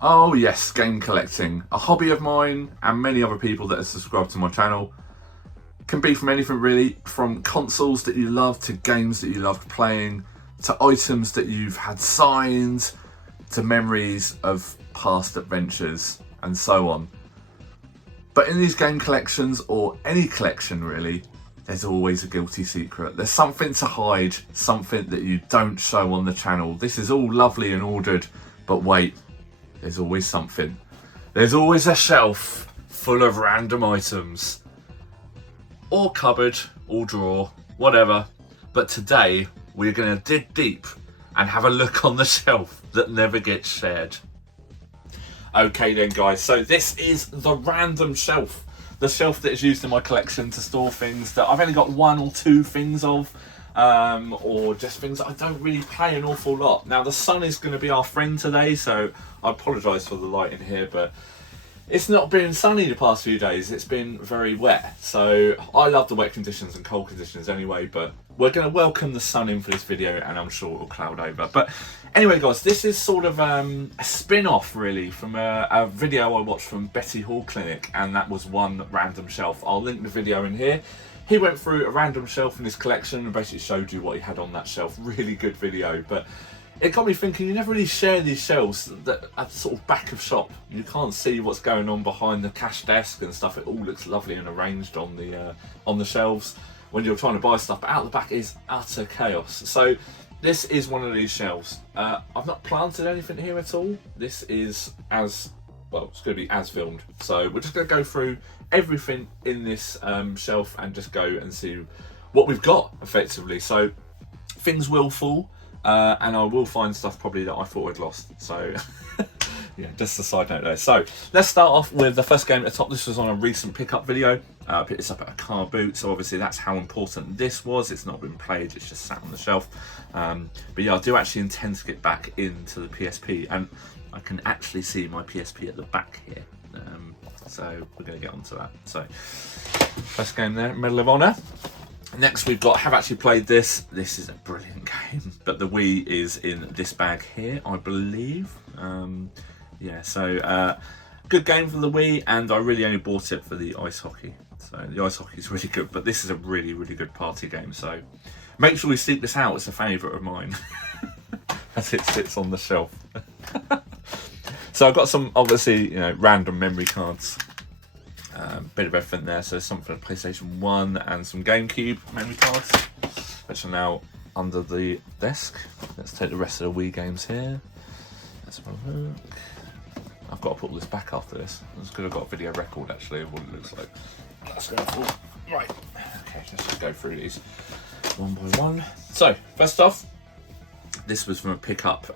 Oh yes, game collecting. A hobby of mine and many other people that have subscribed to my channel. Can be from anything really, from consoles that you love to games that you loved playing, to items that you've had signed, to memories of past adventures and so on. But in these game collections, or any collection really, there's always a guilty secret. There's something to hide, something that you don't show on the channel. This is all lovely and ordered, but wait, there's always something. There's always a shelf full of random items. Or cupboard, or drawer, whatever. But today, we're going to dig deep and have a look on the shelf that never gets shared. Okay then guys, so this is the random shelf. The shelf that is used in my collection to store things that I've only got one or two things of, or just things that I don't really play an awful lot. Now the sun is going to be our friend today, so I apologise for the light in here, but it's not been sunny the past few days. It's been very wet, so I love the wet conditions and cold conditions anyway, but we're going to welcome the sun in for this video, and I'm sure it will cloud over. But anyway guys, this is sort of a spin-off really from a video I watched from Betty Hall Clinic, and that was one random shelf. I'll link the video in here. He went through a random shelf in his collection and basically showed you what he had on that shelf. Really good video, but it got me thinking, you never really share these shelves that are sort of back of shop. You can't see what's going on behind the cash desk and stuff. It all looks lovely and arranged on the shelves when you're trying to buy stuff, but out the back is utter chaos. So this is one of these shelves. I've not planted anything here at all. This is as, well, it's going to be as filmed. So we're just going to go through everything in this shelf and just go and see what we've got effectively. So things will fall. And I will find stuff probably that I thought I'd lost. So yeah, just a side note there. So let's start off with the first game at the top. This was on a recent pickup video. I picked this up at a car boot, so obviously that's how important this was. It's not been played, it's just sat on the shelf. But yeah, I do actually intend to get back into the PSP, and I can actually see my PSP at the back here. So we're going to get onto that. So first game there, Medal of Honor. Next we've got, have actually played this. This is a brilliant game, but the Wii is in this bag here, I believe. Yeah, so good game for the Wii, and I really only bought it for the ice hockey. So the ice hockey is really good, but this is a really, really good party game. So make sure we seek this out. It's a favourite of mine as it sits on the shelf. So I've got some, obviously, you know, random memory cards. Bit of everything there, so some for the PlayStation 1 and some GameCube memory cards, which are now under the desk. Let's take the rest of the Wii games here. Let's have a look. I've got to put all this back after this. It's good I've got a video record actually of what it looks like. That's going full. Right, okay, let's just go through these one by one. So, first off, this was from a pickup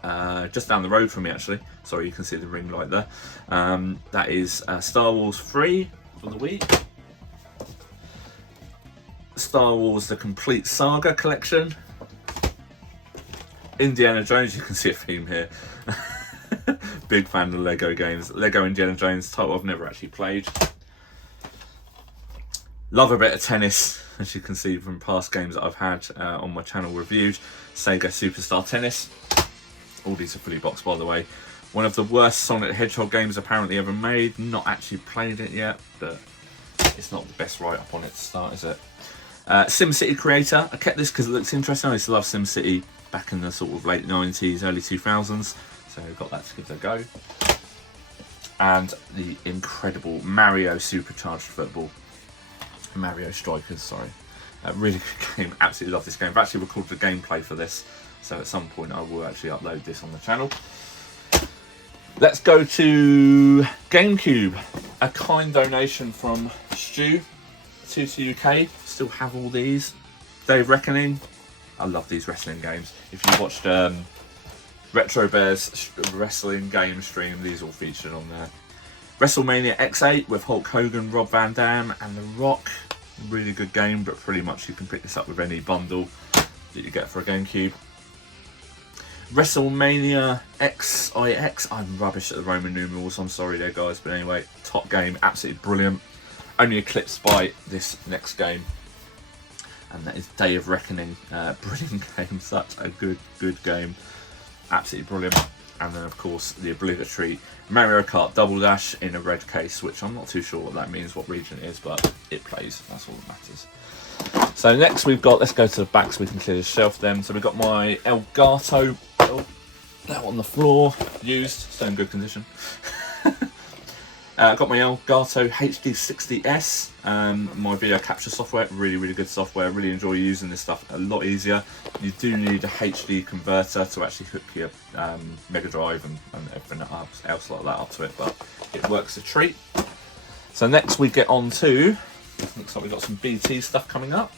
just down the road from me actually. Sorry, you can see the ring light there. That is Star Wars 3 from the Wii. Star Wars The Complete Saga Collection. Indiana Jones, you can see a theme here. Big fan of the Lego games. Lego Indiana Jones, title I've never actually played. Love a bit of tennis, as you can see from past games that I've had on my channel reviewed. Sega Superstar Tennis. All these are fully boxed, by the way. One of the worst Sonic the Hedgehog games apparently ever made. Not actually played it yet, but it's not the best write-up on it to start, is it? SimCity Creator. I kept this because it looks interesting. I used to love SimCity back in the sort of late 90s, early 2000s. So got that to give it a go. And the incredible Mario Supercharged Football. Mario Strikers, sorry. Really good game. Absolutely love this game. I've actually recorded the gameplay for this, so at some point I will actually upload this on the channel. Let's go to GameCube. A kind donation from Stu to UK. Still have all these. Day of Reckoning. I love these wrestling games. If you watched Retro Bears wrestling game stream, these all featured on there. WrestleMania X8 with Hulk Hogan, Rob Van Dam and The Rock. Really good game, but pretty much you can pick this up with any bundle that you get for a GameCube. WrestleMania XIX. I'm rubbish at the Roman numerals, I'm sorry there guys, but anyway, top game, absolutely brilliant. Only eclipsed by this next game, and that is Day of Reckoning. Brilliant game, such a good game, absolutely brilliant. and then of course the obligatory Mario Kart Double Dash in a red case, which I'm not too sure what that means, what region it is, but it plays, that's all that matters. So next we've got, let's go to the back so we can clear the shelf then. So we've got my Elgato, that on the floor, used, still in good condition. I've got my Elgato HD60S, my video capture software, really good software, really enjoy using this stuff, a lot easier. You do need a HD converter to actually hook your Mega Drive and everything else like that up to it, but it works a treat. So next we get on to, looks like we've got some BT stuff coming up.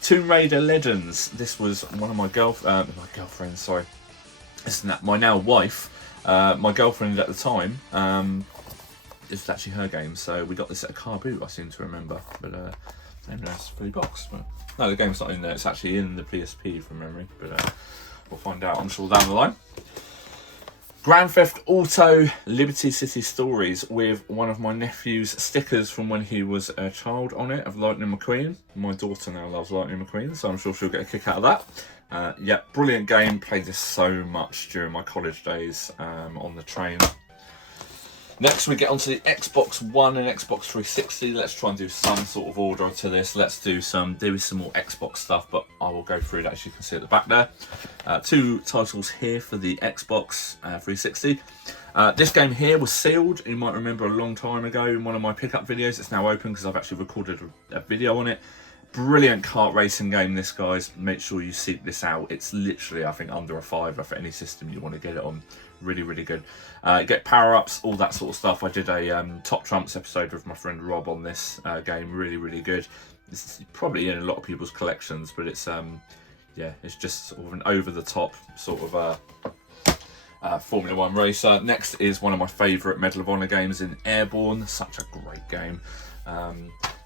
Tomb Raider Legends. This was one of my girlfriends, sorry. My now wife. My girlfriend at the time, this was actually her game, so we got this at a car boot, I seem to remember, but it's fully boxed. But no, the game's not in there, it's actually in the PSP from memory, but we'll find out, I'm sure, down the line. Grand Theft Auto Liberty City Stories with one of my nephew's stickers from when he was a child on it, of Lightning McQueen. My daughter now loves Lightning McQueen, so I'm sure she'll get a kick out of that. Yeah, brilliant game. Played this so much during my college days on the train. Next we get onto the Xbox One and Xbox 360. Let's try and do some sort of order to this. Let's do some more Xbox stuff, but I will go through that, as you can see at the back there. 2 titles here for the Xbox 360. This game here was sealed, you might remember, a long time ago in one of my pickup videos. It's now open because I've actually recorded a video on it. Brilliant kart racing game, this, guys. Make sure you seek this out. It's literally, I think, under a £5 for any system you want to get it on. Really good. Get power-ups, all that sort of stuff. I did a Top Trumps episode with my friend Rob on this game. Really good. This is probably in a lot of people's collections, but it's yeah, it's just sort of an over-the-top sort of Formula 1 racer. Next is one of my favourite Medal of Honor games in Airborne. Such a great game.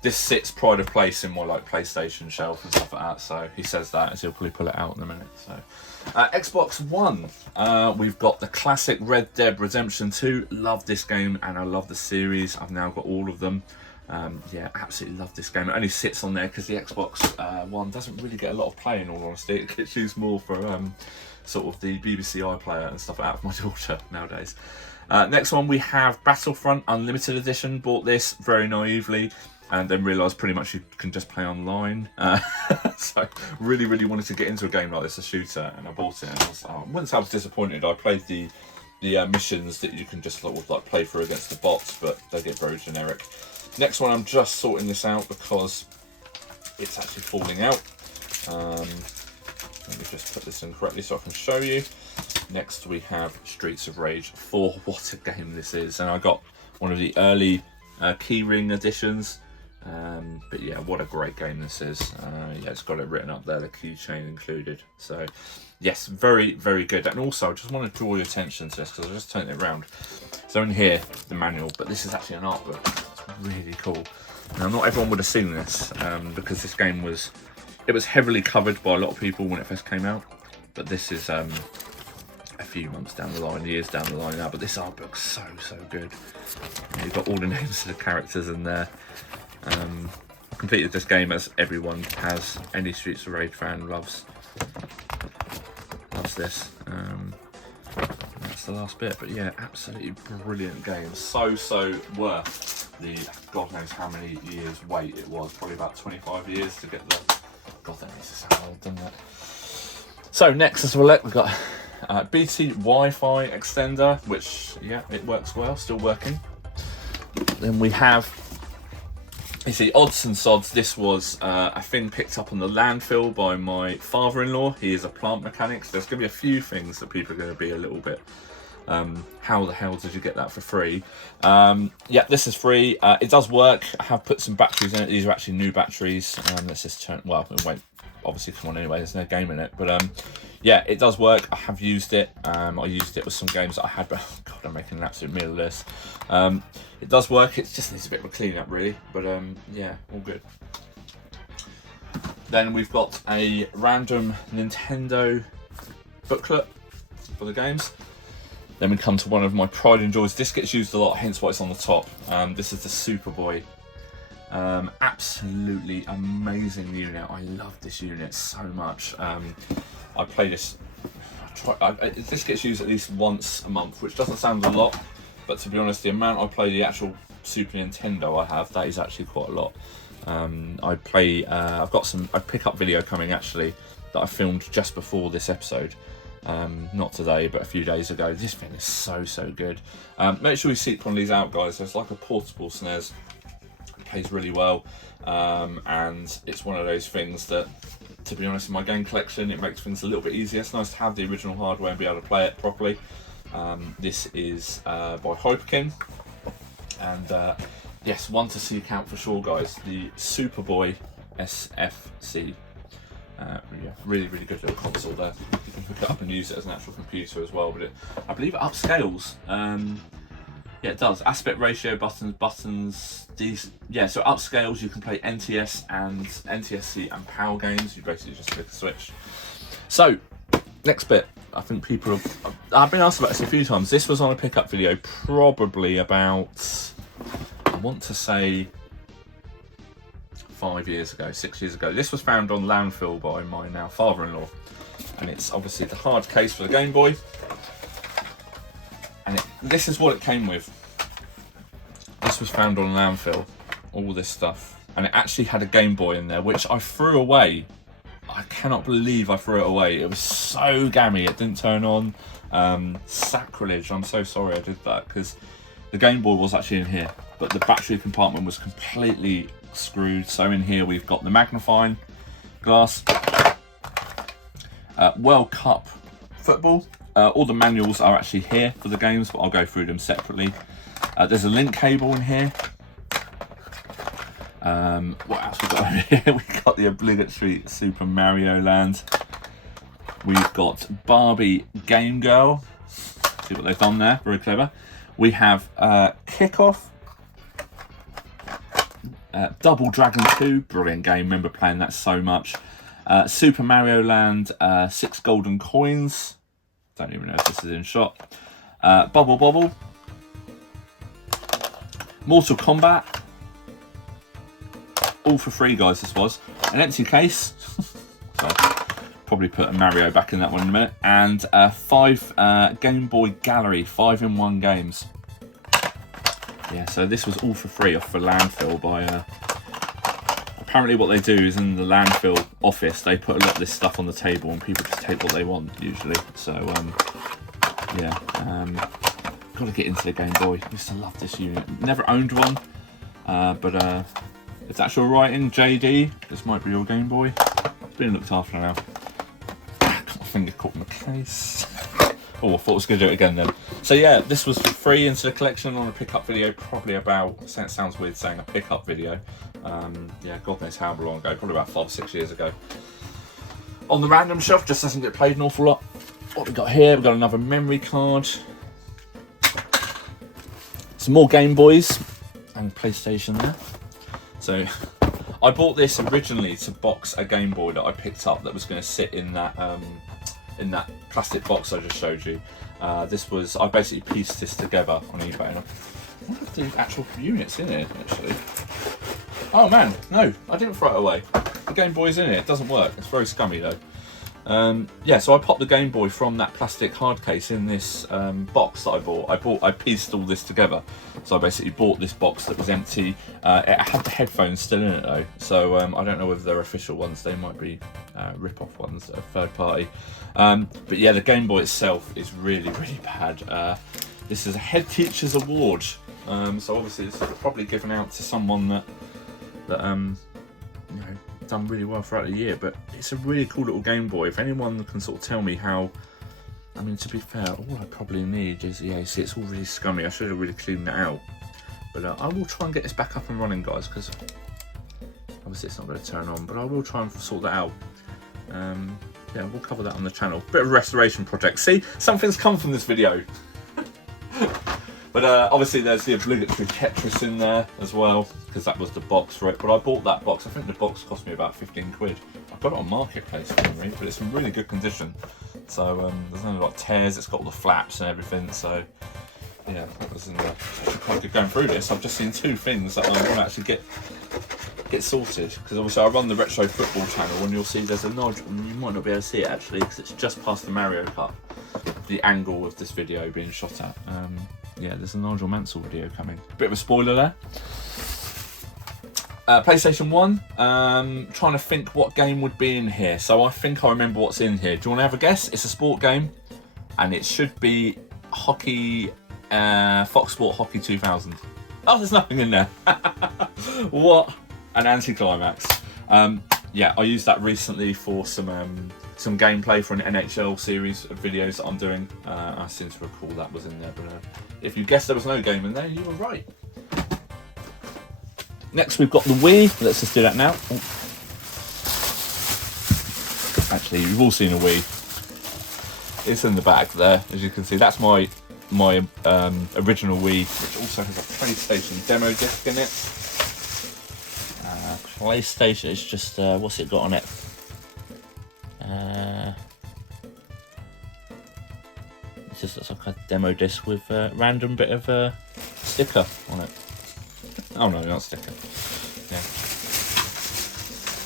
This sits pride of place in my PlayStation shelf and stuff like that, so he says that as he'll probably pull it out in a minute. So Xbox One, we've got the classic Red Dead Redemption 2. Love this game and I love the series. I've now got all of them. Yeah, absolutely love this game. It only sits on there because the Xbox One doesn't really get a lot of play, in all honesty. It gets used more for sort of the BBC iPlayer and stuff like that for my daughter nowadays. Next one we have Battlefront Unlimited Edition. Bought this very naively and then realised pretty much you can just play online. So really wanted to get into a game like this, a shooter, and I bought it. And I wouldn't say I was disappointed. I played the missions that you can just sort of play through against the bots, but they get very generic. Next one, I'm just sorting this out because it's actually falling out. Let me just put this in correctly so I can show you. Next we have Streets of Rage 4. What a game this is. And I got one of the early keyring editions. But yeah, what a great game this is. Yeah, it's got it written up there, the keychain included. So yes, very good. And also I just want to draw your attention to this because I just turned it around. So in here, the manual, but this is actually an art book. It's really cool. Now not everyone would have seen this because this game was heavily covered by a lot of people when it first came out. But this is a few months down the line, years down the line now, but this art book's so good. You've got all the names of the characters in there. Completed this game, as everyone has. Any Streets of Rage fan loves this. That's the last bit, but yeah, absolutely brilliant game. So worth the God knows how many years wait it was. Probably about 25 years to get the. God, that makes it sound old, doesn't it? So next as well, we've got BT Wi-Fi extender, which yeah, it works well, still working. Then we have, you see, odds and sods. This was a thing picked up on the landfill by my father-in-law. He is a plant mechanic, so there's going to be a few things that people are going to be a little bit, how the hell did you get that for free? Yeah, this is free. It does work. I have put some batteries in it. These are actually new batteries. Let's just turn, well, it won't obviously come on anyway, there's no game in it, but yeah, it does work. I have used it. I used it with some games that I had, but oh God, I'm making an absolute meal of this. It does work. It just needs a bit of a clean up, really, but yeah, all good. Then we've got a random Nintendo booklet for the games. Then we come to one of my pride and joys. This gets used a lot, hence why it's on the top. This is the Superboy. Absolutely amazing unit. I love this unit so much. I play this, I This gets used at least once a month, which doesn't sound a lot, but to be honest, the amount I play the actual Super Nintendo I have, that is actually quite a lot. I've got a pickup video coming actually that I filmed just before this episode. Not today, but a few days ago. This thing is so good. Make sure you seek one of these out, guys. So it's like a portable SNES. It plays really well, and it's one of those things that, to be honest, in my game collection, it makes things a little bit easier. It's nice to have the original hardware and be able to play it properly. This is by Hyperkin, and yes, one to seek out for sure, guys. The Superboy SFC. Yeah, really good little console there. You can hook it up and use it as an actual computer as well, but I believe it upscales. Yeah, it does. Aspect ratio, buttons. Yeah, so upscales. You can play NTS and NTSC and PAL games. You basically just flick a switch. So, next bit. I think people have... I've been asked about this a few times. This was on a pickup video probably about, I want to say, 5 years ago, 6 years ago. This was found on landfill by my now father-in-law, and it's obviously the hard case for the Game Boy, and this is what it came with. This was found on landfill, all this stuff, and it actually had a Game Boy in there, which I threw away. I cannot believe I threw it away. It was so gammy, it didn't turn on. Sacrilege, I'm so sorry I did that, because the Game Boy was actually in here, but the battery compartment was completely screwed. So in here we've got the magnifying glass, World Cup football. All the manuals are actually here for the games, but I'll go through them separately. There's a link cable in here. What else we got over here? We've got the obligatory Super Mario Land. We've got Barbie Game Girl. See what they've done there, very clever. We have Kickoff. Double Dragon 2, brilliant game, remember playing that so much. Super Mario Land, 6 golden coins, don't even know if this is in shot. Bubble Bobble. Mortal Kombat, all for free, guys. This was an empty case. So probably put a Mario back in that one in a minute. And 5 Game Boy Gallery 5-in-1 games. Yeah, so this was all for free off for landfill by. Apparently, what they do is in the landfill office, they put a lot of this stuff on the table, and people just take what they want usually. So yeah, got to get into the Game Boy. Used to love this unit. Never owned one, but if that's your writing, JD, this might be your Game Boy. It's been looked after now. Got my finger caught in the case. Oh, I thought I was going to do it again then. So yeah, this was free into the collection on a pickup video, probably about, it sounds weird saying a pickup video. Yeah, God knows how long ago, probably about 5 or 6 years ago. On the random shelf, just doesn't get played an awful lot. What we got here, we've got another memory card. Some more Game Boys and PlayStation there. So I bought this originally to box a Game Boy that I picked up that was going to sit in that plastic box I just showed you. This was, I basically pieced this together on eBay, and I wonder if the actual unit's in here actually. Oh man, no, I didn't throw it away. The Game Boy's in it. It doesn't work. It's very scummy though. Yeah, so I popped the Game Boy from that plastic hard case in this box that I bought. I pieced all this together. So I basically bought this box that was empty. It had the headphones still in it though, so I don't know whether they're official ones. They might be rip-off ones that are third party. But yeah, the Game Boy itself is really bad. This is a head teacher's award. So obviously this is probably given out to someone that you know, done really well throughout the year, but it's a really cool little Game Boy. If anyone can sort of tell me how, I mean, to be fair, all I probably need is, yeah, you see it's all really scummy. I should have really cleaned that out, but I will try and get this back up and running, guys, because obviously it's not going to turn on, but I will try and sort that out. Yeah, we'll cover that on the channel. Bit of a restoration project. See, something's come from this video. But obviously there's the obligatory Tetris in there as well, because that was the box for it. But I bought that box, I think the box cost me about 15 quid. I got it on Marketplace for me, but it's in really good condition. So there's no like tears, it's got all the flaps and everything, so yeah, that was in there. It's actually quite good going through this. I've just seen 2 things that I want to actually get sorted, because obviously I run the retro football channel, and you'll see there's a nod, and you might not be able to see it actually, because it's just past the Mario Kart, the angle of this video being shot at. Yeah, there's a Nigel Mansell video coming. Bit of a spoiler there. PlayStation 1, trying to think what game would be in here. So I think I remember what's in here. Do you want to have a guess? It's a sport game, and it should be hockey, Fox Sport Hockey 2000. Oh, there's nothing in there. What an anticlimax. Yeah, I used that recently for some gameplay for an NHL series of videos that I'm doing. I seem to recall that was in there, but if you guessed there was no game in there, you were right. Next, we've got the Wii. Let's just do that now. Oh. Actually, you've all seen a Wii. It's in the bag there, as you can see. That's my original Wii, which also has a PlayStation demo disc in it. PlayStation is just what's it got on it? It just looks like a demo disc with a random bit of a sticker on it. Oh no, not sticker. Yeah.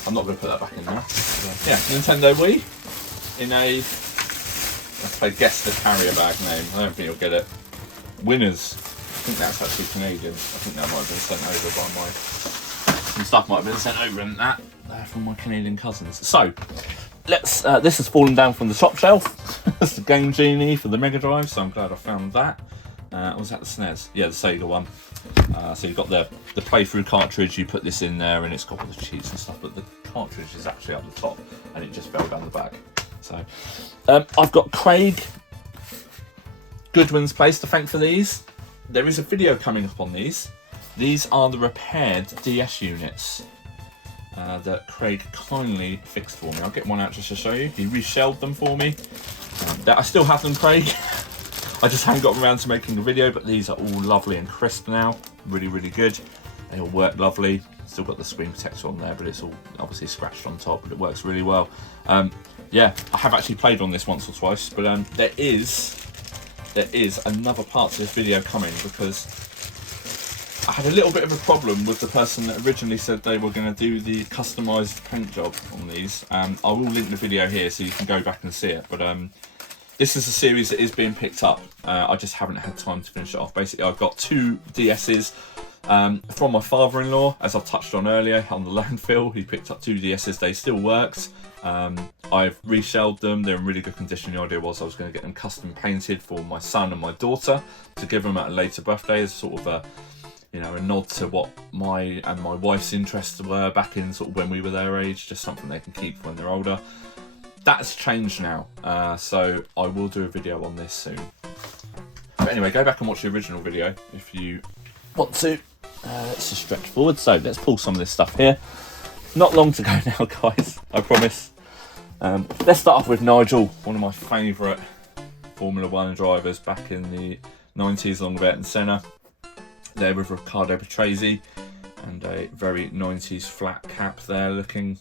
I'm not going to put that back in now. Yeah, Nintendo Wii in a, let's play guess the carrier bag name. I don't think you'll get it. Winners. I think that's actually Canadian. I think that might have been sent over by my, some stuff might have been sent over in that from my Canadian cousins. So let's. This has fallen down from the top shelf. It's the Game Genie for the Mega Drive, so I'm glad I found that. Was that the SNES? Yeah, the Sega one. So you've got the playthrough cartridge, you put this in there and it's got all the cheats and stuff, but the cartridge is actually up the top and it just fell down the back. So I've got Craig Goodwin's Place to thank for these. There is a video coming up on these. These are the repaired DS units that Craig kindly fixed for me. I'll get one out just to show you. He reshelled them for me. I still have them, Craig. I just haven't gotten around to making a video, but these are all lovely and crisp now. Really, really good. They all work lovely. Still got the screen protector on there, but it's all obviously scratched on top, but it works really well. Yeah, I have actually played on this once or twice, but there is another part to this video coming, because I had a little bit of a problem with the person that originally said they were going to do the customised paint job on these. I will link the video here so you can go back and see it, but this is a series that is being picked up. I just haven't had time to finish it off. Basically, I've got 2 DSs from my father-in-law, as I've touched on earlier, on the landfill. He picked up 2 DSs, they still worked. I've reshelled them, they're in really good condition. The idea was I was going to get them custom painted for my son and my daughter to give them at a later birthday as sort of a, you know, a nod to what my and my wife's interests were back in sort of when we were their age, just something they can keep when they're older. That's changed now, so I will do a video on this soon. But anyway, go back and watch the original video if you want to. Let's just stretch forward. So let's pull some of this stuff here. Not long to go now, guys, I promise. Let's start off with Nigel, one of my favourite Formula 1 drivers back in the 90s along with Ayrton Senna. There with Riccardo Patrese. And a very 90s flat cap there looking,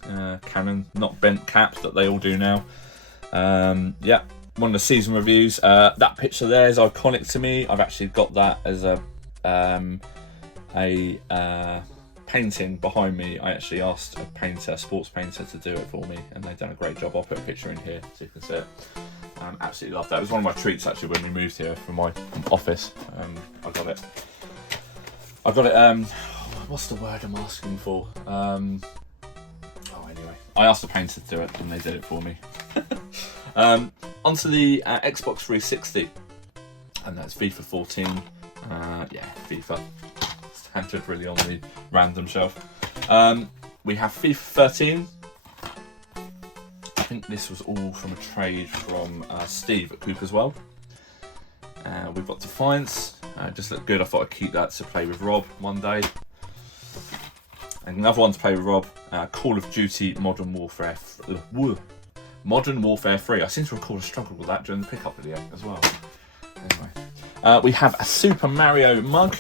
Canon, not bent cap that they all do now. Yeah, one of the season reviews. That picture there is iconic to me. I've actually got that as a painting behind me. I actually asked a painter, sports painter, to do it for me, and they've done a great job. I'll put a picture in here so you can see it. Absolutely love that. It was one of my treats actually when we moved here from my office. I got it. What's the word I'm asking for? Anyway, I asked the painter to do it and they did it for me. Onto the Xbox 360, and that's FIFA 14. Yeah, FIFA. Standard really on the random shelf. We have FIFA 13. I think this was all from a trade from Steve at Cooper's Well. We've got Defiance. Just looked good. I thought I'd keep that to play with Rob one day. And another one to play with Rob, Call of Duty Modern Warfare 3. I seem to recall a struggle with that during the pickup video as well. Anyway, we have a Super Mario mug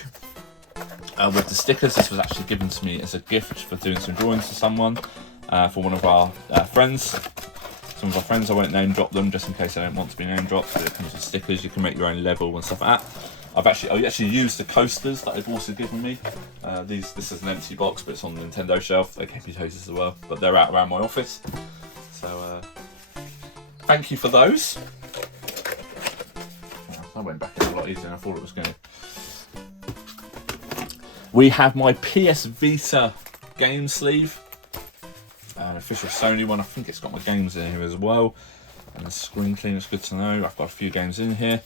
with the stickers. This was actually given to me as a gift for doing some drawings to someone, for one of our friends. Some of our friends, I won't name drop them just in case I don't want to be name dropped, but it comes with stickers. You can make your own level and stuff like that. I actually used the coasters that they've also given me. This is an empty box, but it's on the Nintendo shelf. They gave me toasters as well, but they're out around my office. So thank you for those. That went back in a lot easier than I thought it was going to. We have my PS Vita game sleeve. An official Sony one. I think it's got my games in here as well. And the screen cleaner is good to know. I've got a few games in here.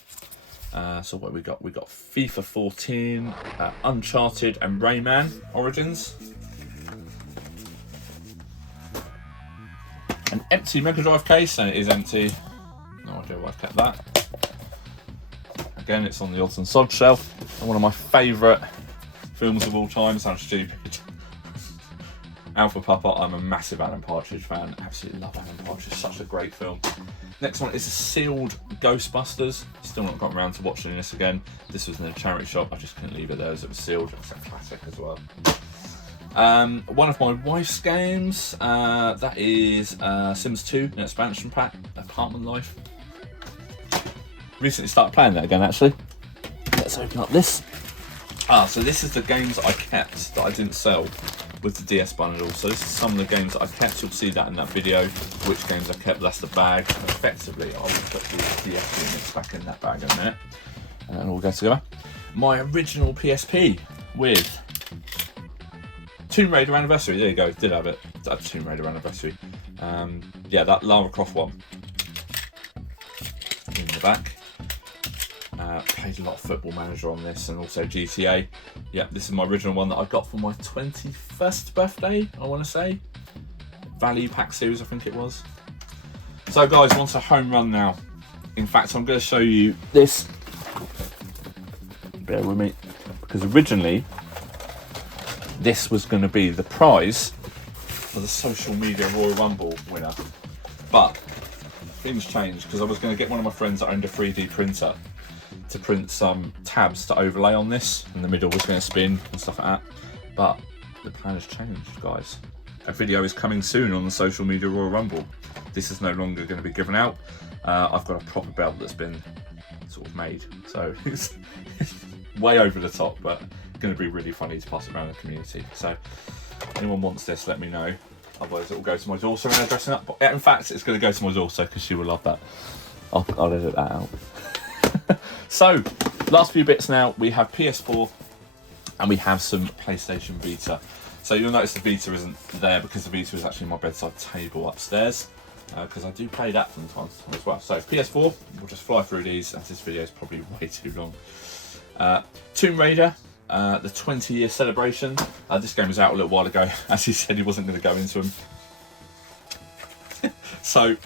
So what we got? We got FIFA 14, Uncharted, and Rayman Origins. An empty Mega Drive case, and it is empty. No idea why I've kept that. Again, it's on the odds and sods shelf. And one of my favourite films of all time. Sounds stupid. Alpha Papa. I'm a massive Alan Partridge fan. Absolutely love Alan Partridge. Such a great film. Next one is a sealed Ghostbusters. Still not got around to watching this again. This was in a charity shop. I just couldn't leave it there as it was sealed. It's a classic as well. One of my wife's games. That is Sims 2, an expansion pack, Apartment Life. Recently started playing that again, actually. Let's open up this. So this is the games that I kept that I didn't sell with the DS bundle. So this is some of the games that I've kept. You'll see that in that video, which games I kept. That's the bag. And effectively, I will put the DS units back in that bag in a minute, and then we'll go together. My original PSP with Tomb Raider Anniversary. There you go. Did have it. That Tomb Raider Anniversary. Yeah, that Lara Croft one in the back. Played a lot of Football Manager on this, and also GTA. Yeah, this is my original one that I got for my 21st birthday, I want to say. Value Pack Series, I think it was. So guys, onto a home run now. In fact, I'm going to show you this. Bear with me. Because originally, this was going to be the prize for the Social Media Royal Rumble winner. But things changed, because I was going to get one of my friends that owned a 3D printer to print some tabs to overlay on this, and the middle was going to spin and stuff like that. But the plan has changed, guys. A video is coming soon on the Social Media Royal Rumble. This is no longer going to be given out. I've got a proper belt that's been sort of made, so it's way over the top, but going to be really funny to pass it around the community. So anyone wants this, let me know. Otherwise it will go to my daughter when they're dressing up. In fact, it's going to go to my daughter because she will love that. I'll edit that out. So, last few bits now. We have PS4 and we have some PlayStation Vita. So you'll notice the Vita isn't there because the Vita is actually my bedside table upstairs, because I do play that from time to time as well. So PS4, we'll just fly through these as this video is probably way too long. Tomb Raider, the 20-year celebration. This game was out a little while ago, as he said he wasn't going to go into them. So,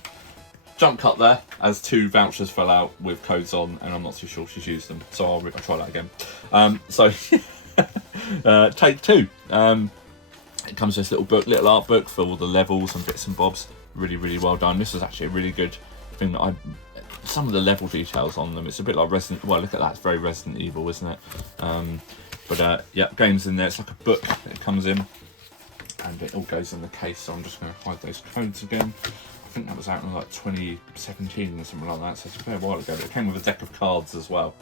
jump cut there, as 2 vouchers fell out with codes on, and I'm not too sure she's used them, so I'll try that again. Take 2. It comes with this little book, little art book for all the levels and bits and bobs. Really, really well done. This was actually a really good thing that some of the level details on them, it's a bit like Resident, well, look at that, it's very Resident Evil, isn't it? Yeah, games in there. It's like a book that it comes in, and it all goes in the case, so I'm just going to hide those codes again. I think that was out in like 2017 or something like that, so it's a fair while ago. But it came with a deck of cards as well.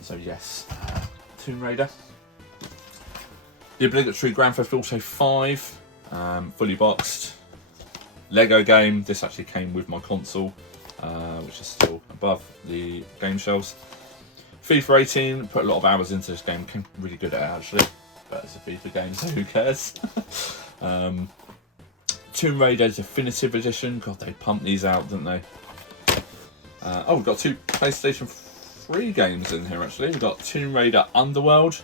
So yes, Tomb Raider. The obligatory Grand Theft Auto 5, fully boxed. Lego game. This actually came with my console, which is still above the game shelves. FIFA 18, put a lot of hours into this game, came really good at it actually, but it's a FIFA game, so who cares? Tomb Raider Definitive Edition, God, they pumped these out, didn't they? We've got 2 PlayStation 3 games in here actually. We've got Tomb Raider Underworld.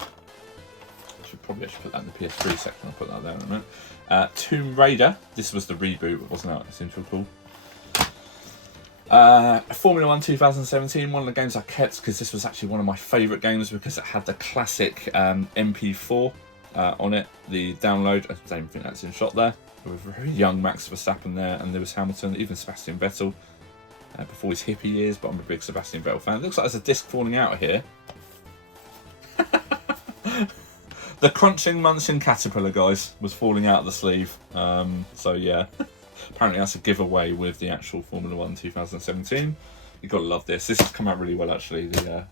I should put that in the PS3 section, I'll put that there in a minute. Tomb Raider, this was the reboot, it wasn't out, it seems real cool. Formula 1 2017, one of the games I kept because this was actually one of my favourite games because it had the classic MP4 on it, the download. I don't even think that's in shot there. There was very young Max Verstappen there, and there was Hamilton, even Sebastian Vettel before his hippie years, but I'm a big Sebastian Vettel fan. It looks like there's a disc falling out of here. The crunching, munching caterpillar, guys, was falling out of the sleeve. So yeah. Apparently that's a giveaway with the actual Formula 1 2017. You've got to love this. This has come out really well actually, the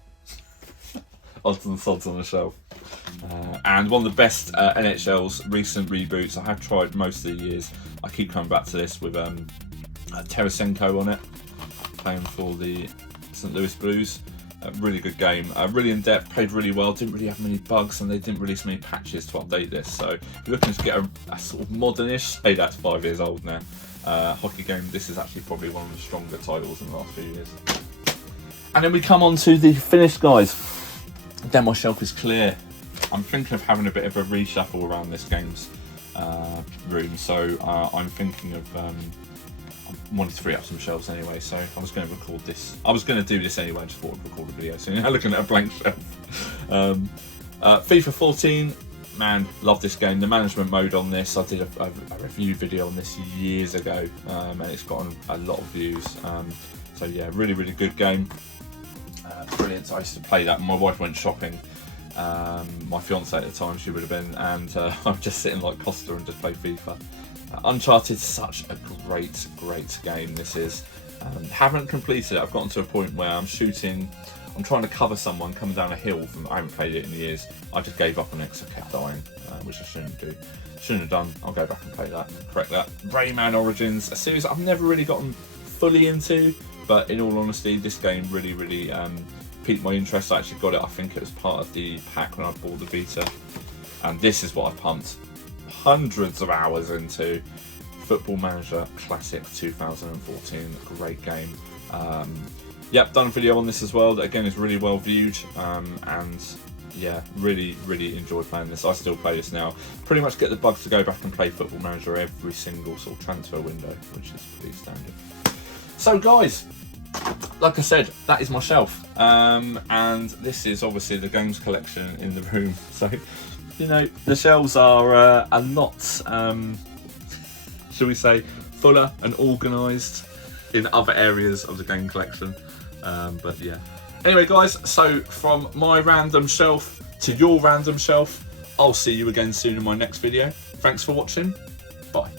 odds and sods on the shelf. And one of the best NHL's recent reboots. I have tried most of the years. I keep coming back to this with Tarasenko on it, playing for the St. Louis Blues. Really good game, really in depth, played really well, didn't really have many bugs, and they didn't release many patches to update this. So if you're looking to get a sort of modernish, hey, that's 5 years old now, hockey game, this is actually probably one of the stronger titles in the last few years. And then we come on to the finished guys. Then my shelf is clear. I'm thinking of having a bit of a reshuffle around this game's room, so I'm thinking of I wanted to free up some shelves anyway, so I was going to record this. I was going to do this anyway, I just thought I'd record a video, so now looking at a blank shelf. FIFA 14, man, love this game. The management mode on this, I did a review video on this years ago, and it's gotten a lot of views. So yeah, really, really good game. Brilliant. I used to play that. My wife went shopping. My fiance at the time, she would have been, and I'm just sitting like Costa and just play FIFA. Uncharted, such a great game this is. Haven't completed it. I've gotten to a point where I'm trying to cover someone coming down a hill from, I haven't played it in years. I just gave up on it because I kept dying, which I shouldn't have done. I'll go back and play that and correct that. Rayman Origins, a series I've never really gotten fully into, but in all honesty, this game really piqued my interest. I actually got it, I think it was part of the pack when I bought the Vita, and this is what I pumped hundreds of hours into. Football Manager Classic 2014, great game. Yep, done a video on this as well that again is really well viewed, and yeah, really enjoyed playing this. I still play this now. Pretty much get the bugs to go back and play Football Manager every single sort of transfer window, which is pretty standard. So guys, like I said, that is my shelf, and this is obviously the games collection in the room. So, you know, the shelves are a lot, shall we say, fuller and organised in other areas of the game collection. But yeah. Anyway, guys, so from my random shelf to your random shelf, I'll see you again soon in my next video. Thanks for watching. Bye.